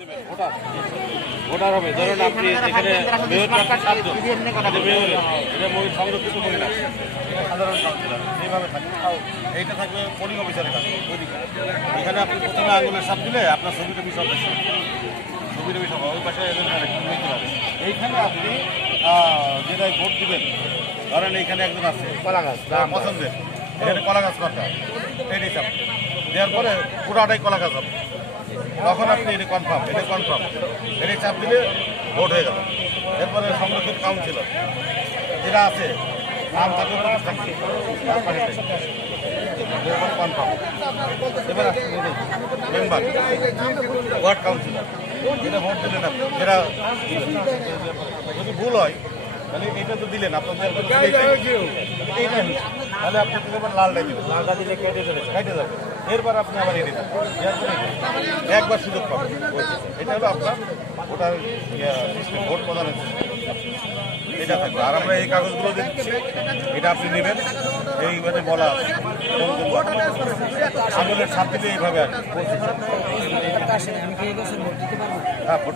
Voter voter হবে। ধরুন আপনি এখানে মেয়র প্রার্থী 7 জন, মেয়র এটা সংরক্ষিত মহিলা, এটা সাধারণ কাউন্সিলর, এইভাবে থাকবে। এইটা থাকবে পোলিং অফিসারের কাছে। এখানে আপনি প্রথমে আঙুলের সাপ দিলে আপনার ছবিটা বিষয় ছবিটা বিষয় ওই পাশে নিতে পারে। এইখানে আপনি যেটাই ভোট দিবেন, ধরেন এইখানে একজন আছে কলা গাছ পছন্দের, এখানে কলা গাছ পাতা এইটাই চাপ দেওয়ার পরে পুরাটাই কলা গাছ হবে। তখন আপনি এটা কনফার্ম এটাই চাপ দিলে ভোট হয়ে গেল। এরপরে সংরক্ষিত কাউন্সিলর যেটা আছে নাম থাকবে কনফার্ম। এবার মেম্বার ওয়ার্ড কাউন্সিলর যেটা ভোট দিলেন আপনি, যেটা যদি ভুল হয় তাহলে এটা তো দিলেন আপনাদের, তাহলে আপনি লালটা দিবেন, লালটা দিলে কেটে যাবে। এরপর আপনি আবার এনে দেবেন, একবার সুযোগ পাবেন। এটা হলো আপনার ভোটার সিস্টেম, ভোট প্রদানের সিস্টেম এটা থাকবে। আর আমরা এই কাগজগুলো দিচ্ছি, এটা আপনি নেবেন। এইভাবে বলা আঙুলের ছাপ দিলে এইভাবে আর হ্যাঁ ভোট।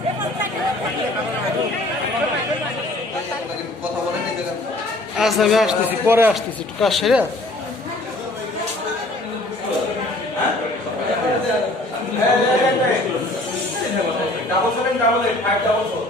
আচ্ছা আমি আসতেছি, পরে আসতেছি, একটু কাজ সেরে। Double 7 double 8 5 double 4